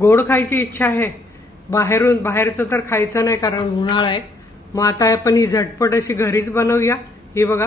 गोड खायची इच्छा आहे, बाहेरचं तर खायचं नाही कारण उन्हाळा आहे। मग आता आपण ही झटपट अशी घरीच बनवूया। ही बघा,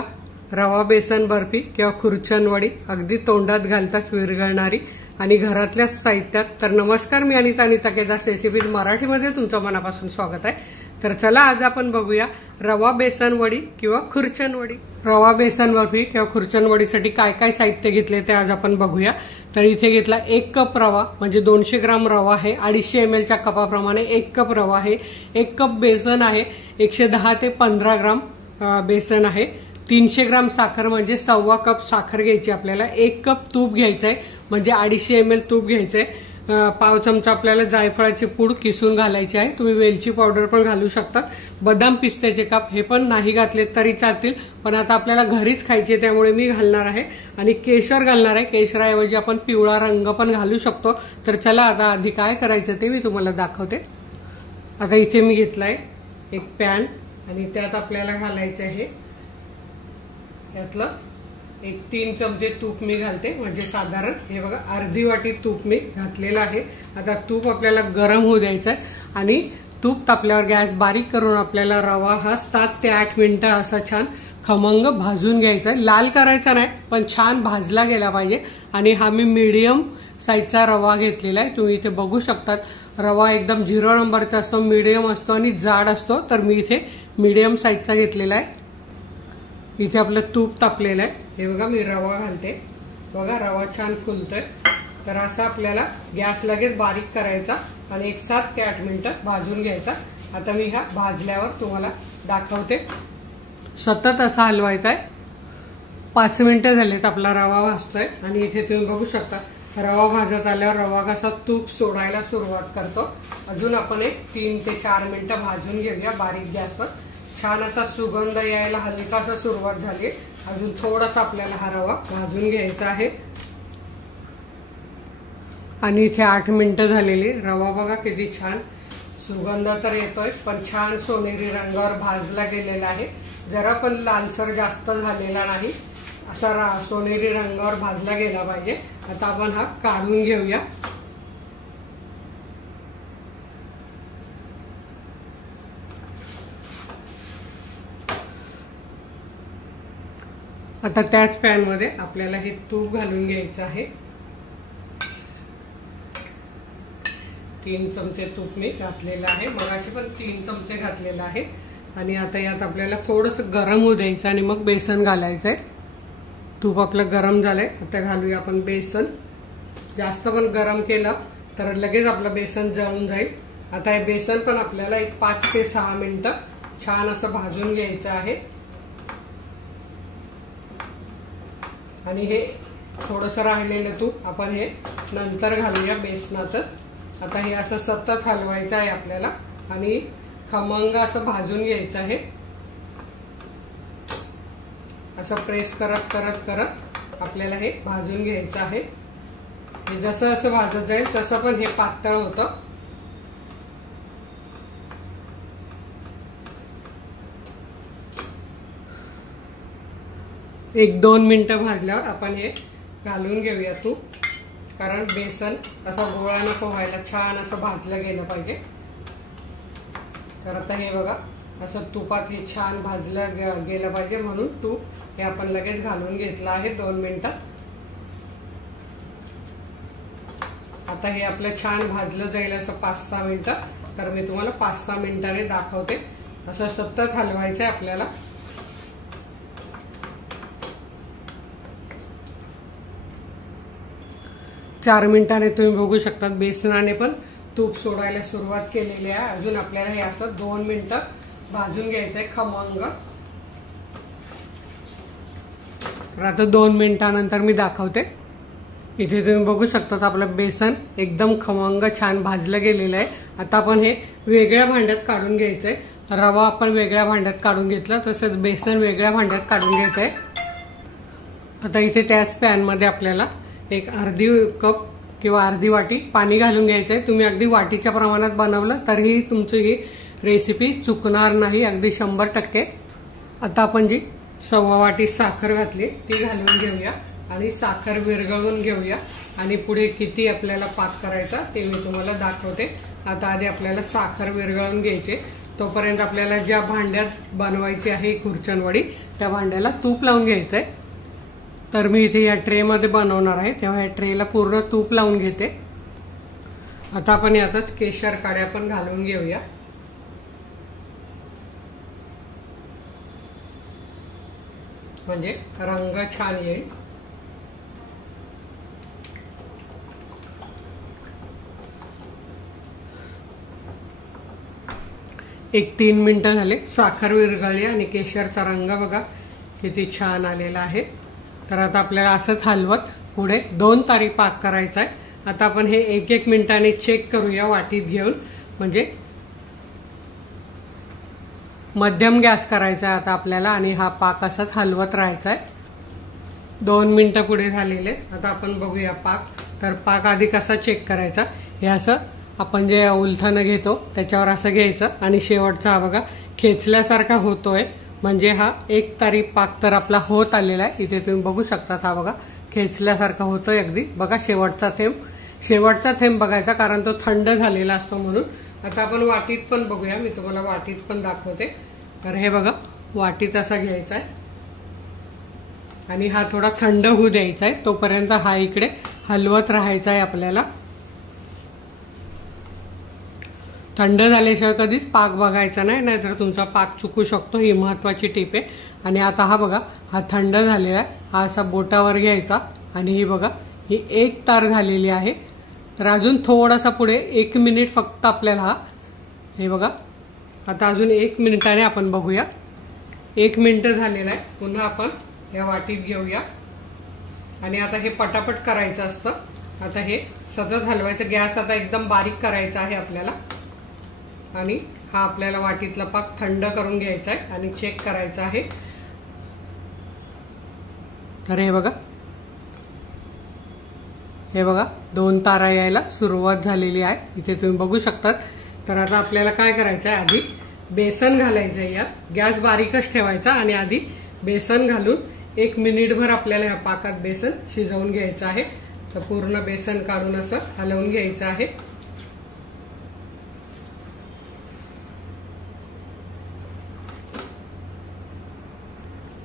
रवा बेसन बर्फी किंवा खुर्चनवडी, अगदी तोंडात घालताच विरघळणारी आणि घरातल्याच साहित्यात। तर नमस्कार, मी अनिता केदार रेसिपीज मराठीमध्ये तुमचं मनापासून स्वागत आहे। तर चला आज आपण बघूया रवा बेसन वडी किंवा खुर्चन वडी। रवा बेसन बर्फी किंवा खुर्चन वडीसाठी काय काय साहित्य घेतले ते आज आपण बघूया। तर इथे घेतला 1 कप रवा, म्हणजे 200 ग्राम रवा आहे। 250 ml च्या कपाप्रमाणे 1 कप रवा आहे। 1 कप बेसन आहे। 110 ते 15 ग्राम बेसन आहे। 300 ग्राम साखर म्हणजे 1.25 कप साखर घ्यायची आपल्याला। 1 कप तूप घ्यायचं आहे, म्हणजे 250 ml तूप घ्यायचं आहे। पाव चमचा आपल्याला जायफळाची पूड किसून घालायची आहे। तुम्ही वेलची पावडर पण घालू शकता। बदाम पिस्त्याचे काप हे पण नाही घातले तरी चालतील, पण आता आपल्याला घरीच खायचे त्यामुळे मी घालणार आहे। आणि केशर घालणार आहे। केशराऐवजी आपण पिवळा रंग पण घालू शकतो। तर चला आता आधी काय करायचं ते मी तुम्हाला दाखवते। आता इथे मी घेतलाय एक पॅन आणि त्यात आपल्याला घालायचं आहे यातलं 3 चमचे तूप मी घालते, म्हणजे साधारण हे बघा अर्धी वाटी तूप मी घातलेलं आहे। आता तूप आपल्याला गरम होऊ द्यायचं आहे आणि तूप तापल्यावर गॅस बारीक करून आपल्याला रवा हा 7 ते 8 मिनिटं असा छान खमंग भाजून घ्यायचा आहे। लाल करायचा नाही, पण छान भाजला गेला पाहिजे। आणि हा मी मीडियम साईजचा रवा घेतलेला आहे। तुम्ही इथे बघू शकतात, रवा एकदम 0 नंबरचा असतो, मीडियम असतो आणि जाड असतो। तर मी इथे मीडियम साईजचा घेतलेला आहे। इथे आपलं तूप तापलेलं आहे, हे बघा मी रवा घालते। बघा रवा छान फुलतोय। तर असा आपल्याला गॅस लगेच बारीक करायचा आणि 7 ते 8 मिनिटं भाजून घ्यायचा। आता मी हा भाजल्यावर तुम्हाला दाखवते। सतत असा हलवायचा आहे। 5 मिनिटं झालेत आपला रवा भाजतोय आणि इथे तुम्ही बघू शकता रवा भाजत आल्यावर रवा कसा तूप सोडायला सुरुवात करतो। अजून आपण 3 ते 4 मिनिटं भाजून घेऊया बारीक गॅसवर। छान असा सुगंध यायला हलकासा सुरुवात झाली। अजून थोडासा आपल्याला हा रवा भाजून घ्यायचा आहे। आणि इथे 8 मिनिटं झालेली। रवा बघा किती छान सुगंध तर येतोय, पण छान सोनेरी रंगावर भाजला गेलेला आहे। जरा पण लालसर जास्त झालेला नाही, असा सोनेरी रंगावर भाजला गेला पाहिजे। आता आपण हा काढून घेऊया। आता त्याच पॅन मध्ये आपल्याला हे तूप घालून घ्यायचं आहे। 3 चमचे तूप मी घातलेलं आहे, मगाशी पण 3 चमचे घातलेलं आहे। आणि आता यात आपल्याला थोडंसं गरम होऊ द्यायचं आणि मग बेसन घालायचंय। तूप आपलं गरम झालंय, आता घालूया आपण बेसन। जास्त पण गरम केलं तर लगेच आपलं बेसन जळून जाईल। आता हे बेसन पण आपल्याला 5 ते 6 मिनिटं छान असं भाजून घ्यायचं आहे। आणि हे थोडंसं राहिलेलं तूप आपण हे नंतर घालूया बेसनातच। आता हे असं सतत हलवायचं आहे आपल्याला आणि खमंग असं भाजून घ्यायचं आहे। असं प्रेस करत करत करत आपल्याला हे भाजून घ्यायचं आहे। हे जसं असं भाजत जाईल तसं पण हे पातळ होतं। 1-2 मिनिटं भाजल्यावर आपण हे घालून घेऊया तूप, कारण बेसन असं गोळा नको व्हायला, छान असं भाजलं गेलं पाहिजे। तर आता हे बघा असं तुपात हे छान भाजलं गेलं पाहिजे, म्हणून तूप हे आपण लगेच घालून घेतलं आहे 2 मिनिटात। आता हे आपलं छान भाजलं जाईल असं 5-6 मिनिटं। तर मी तुम्हाला 5-6 मिनिटांनी दाखवते। असं सतत हलवायचं आहे आपल्याला। चार मिनिटांनी तुम्ही बघू शकता बेसनाने पण तूप सोडायला सुरुवात केलेली आहे। अजून आपल्याला हे असं 2 मिनिटं भाजून घ्यायचंय खमंग। तर आता 2 मिनिटांनंतर मी दाखवते। इथे तुम्ही बघू शकता आपलं बेसन एकदम खमंग छान भाजलं गेलेलं आहे। आता आपण हे वेगळ्या भांड्यात काढून घ्यायचंय। रवा आपण वेगळ्या भांड्यात काढून घेतला, तसंच बेसन वेगळ्या भांड्यात काढून घ्यायचंय। आता इथे त्याच पॅन मध्ये आपल्याला एक अर्धी कप किंवा अर्धी वाटी पाणी घालून घ्यायचंय। तुम्ही अगदी वाटीच्या प्रमाणात बनवलं तरीही तुमची ही रेसिपी चुकणार नाही, अगदी 100%। आता आपण जी 1.25 वाटी साखर घातली ती घालून घेऊया आणि साखर विरघळवून घेऊया। आणि पुढे किती आपल्याला पाक करायचा ते मी तुम्हाला दाखवते। आता आधी आपल्याला साखर विरघळून घ्यायचे, तोपर्यंत आपल्याला ज्या भांड्यात बनवायची आहे खुर्चणवडी त्या भांड्याला तूप लावून घ्यायचंय। तर मी इथे या ट्रे मध्ये बनवणार आहे, तेव्हा या ट्रेला पूर्ण तूप लावून घेते। आता आपण यातच केशर काड्या पण घालून घेऊया। म्हणजे रंग छान येईल। एक 3 मिनिटं झाले, साखर विरघळली आणि केशरचा रंग बघा किती छान आलेला आहे। तर आता आपल्याला असंच हलवत पुढे 2 तारी पाक करायचा आहे। आता आपण हे 1-1 मिनिटाने चेक करूया वाटीत घेऊन, म्हणजे मध्यम गॅस करायचा आता आपल्याला आणि हा पाक असाच हलवत राहायचा आहे। 2 मिनिटं पुढे झालेले, आता आपण बघूया पाक। तर पाक आधी कसा चेक करायचा, हे असं आपण जे उलथणं घेतो त्याच्यावर असं घ्यायचं आणि शेवटचा हा बघा खेचल्यासारखा होतोय, म्हणजे हा 1 तारी पाक तर आपला होत आलेला आहे। इथे तुम्ही बघू शकता, हा बघा खेचल्यासारखा होतोय अगदी। बघा शेवटचा थेंब बघायचा, कारण तो थंड झालेला असतो म्हणून। आता आपण वाटीत पण बघूया, मी तुम्हाला वाटीत पण दाखवते। तर हे बघा वाटीत असा घ्यायचा आहे आणि हा थोडा थंड होऊ द्यायचा आहे, तोपर्यंत हा इकडे हलवत राहायचा आहे आपल्याला। थंड झाल्याशिवाय कधीच पाक बघायचा नाही, नाहीतर तुमचा पाक चुकू शकतो, ही महत्वाची टिप आहे। आणि आता हा बघा हा थंड झालेला आहे, हा असा बोटावर घ्यायचा आणि ही बघा ही 1 तार झालेली आहे। तर अजून थोडासा पुढे 1 मिनिट फक्त आपल्याला हे बघा, आता अजून 1 मिनिटाने आपण बघूया। 1 मिनिट झालेला आहे, पुन्हा आपण या वाटीत घेऊया आणि आता हे पटापट करायचं असतं। आता हे सतत हलवायचं, गॅस आता एकदम बारीक करायचा आहे आपल्याला आणि हा आपल्याला वाटीतला पाक थंड करून घ्यायचा आहे आणि चेक करायचा आहे। तर हे बघा 2 तारा यायला सुरुवात झालेली आहे, इथे तुम्ही बघू शकतात। तर आता आपल्याला काय करायचं आहे, आधी बेसन घालायचं आहे यात, गॅस बारीकच ठेवायचा आणि आधी बेसन घालून 1 मिनिटभर आपल्याला या पाकात बेसन शिजवून घ्यायचं आहे। तर पूर्ण बेसन काढून असं हलवून घ्यायचं आहे।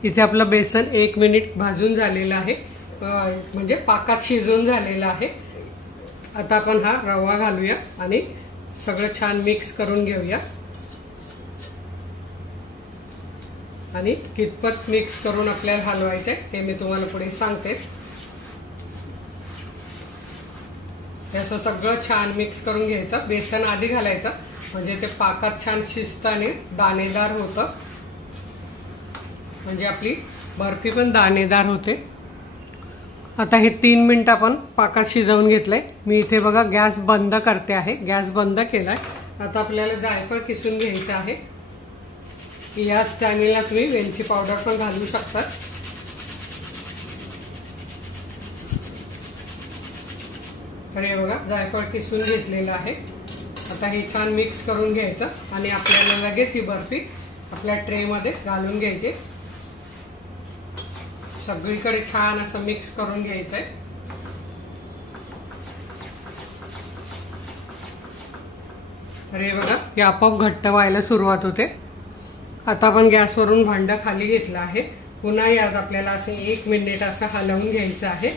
इथे आपलं बेसन 1 मिनिट भाजून झालेलं आहे, म्हणजे पाकात शिजून झालेला आहे। आता आपण हा रवा घालूया आणि सगळं छान मिक्स करून घेऊया आणि कितपत मिक्स करून आपल्याला हलवायचंय ते मी तुम्हाला पुढे सांगते। असं सगळं छान मिक्स करून घ्यायचं, बेसन आधी घालायचं म्हणजे ते पाकात छान शिजतं आणि दाणेदार होतं, म्हणजे आपली बर्फी पण दाणेदार होते। आता हे 3 मिनिट आपण पाकात शिजवून घेतलंय। मी इथे बघा गॅस बंद करते आहे, गॅस बंद केलाय। आता आपल्याला जायफळ किसून घ्यायचं आहे, याच टायमिंगला तुम्ही वेलची पावडर पण घालू शकता। तर हे बघा जायफळ किसून घेतलेलं आहे। आता हे छान मिक्स करून घ्यायचं आणि आपल्याला लगेच ही बर्फी आपल्या ट्रे मध्ये घालून घ्यायची, सगळीकडे छान असं मिक्स करून घ्यायचंय। तर हे बघा हे आपोआप घट्ट व्हायला सुरुवात होते। आता आपण गॅसवरून भांडं खाली घेतलं आहे, पुन्हा यात आपल्याला असे 1 मिनिट असं हलवून घ्यायचं आहे,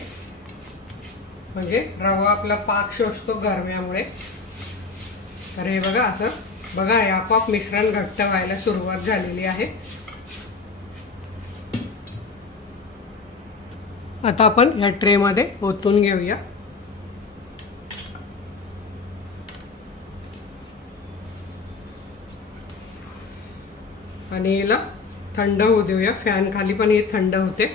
म्हणजे रवा आपला पाक शोषतो गरम्यामुळे। तर हे बघा असं बघा हे आपोआप मिश्रण घट्ट व्हायला सुरुवात झालेली आहे। आता आपण या ट्रे मध्ये ओतून घेऊया आणि याला थंड होऊ देऊया, फॅन खाली पण हे थंड होते।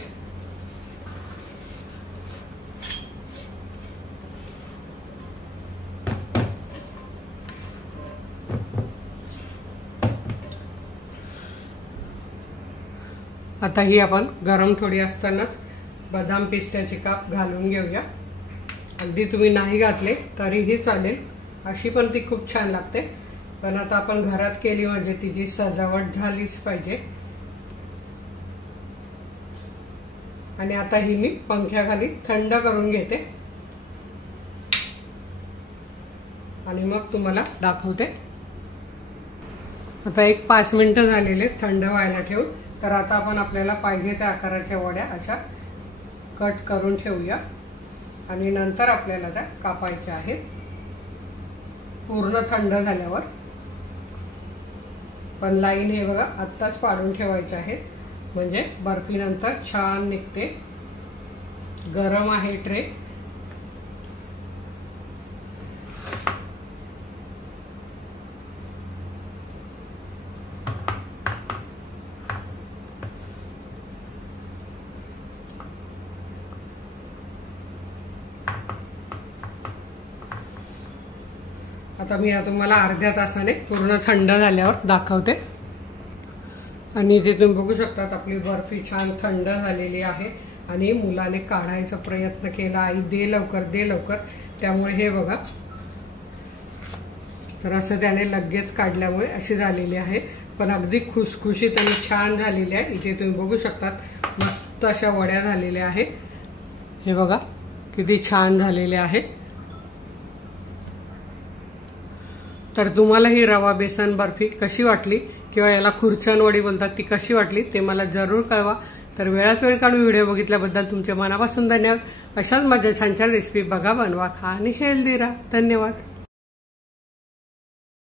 आता ही आपण गरम थोडी असतानाच बदाम पिस्त्याचे काप घालून घेऊया। अगदी तुम्ही नाही घातले तरीही चालेल, अशी पण ती खूप छान लागते, पण आता आपण घरात केली म्हणजे तिची सजावट झालीच पाहिजे। आणि आता ही मी पंख्याखाली थंड करून घेते आणि मग तुम्हाला दाखवते। आता एक 5 मिनिटं झालेले थंड व्हायला ठेवून। तर आता आपण आपल्याला पाहिजे त्या आकाराच्या वड्या अशा कट करून ठेवूया आणि नंतर आपल्याला त्या कापायच्या आहेत पूर्ण थंड झाल्यावर। पण लाईन हे बघा आत्ताच पाडून ठेवायचे आहेत म्हणजे बर्फी नंतर छान निघते। गरम आहे ट्रे। आता मी तुम्हाला अर्ध्या तासाने पूर्ण थंड झाल्यावर दाखवते। आणि इथे तुम्ही बघू शकता आपली बर्फी छान थंड झालेली आहे आणि मुलाने काढायचा प्रयत्न केला, आई दे लवकर दे लवकर, त्यामुळे हे बघा तर असं त्याने लगेच काढल्यामुळे अशी झालेली आहे। पण अगदी खुसखुशीत आणि छान झालेली आहे। इथे तुम्ही बघू शकता मस्त अशा वड्या झालेल्या आहेत। हे बघा किती छान झालेले आहे। तर तुम्हाला ही रवा बेसन बर्फी कशी वाटली किंवा याला खुर्चन वडी बोलतात ती कशी वाटली ते मला जरूर कळवा। तर वेळात वेळ काढून व्हिडिओ बघितल्याबद्दल तुमचे मनापासून धन्यवाद। अशाच माझ्या छान छान रेसिपी बघा, बनवा, खा आणि हेल्दी राहा। धन्यवाद।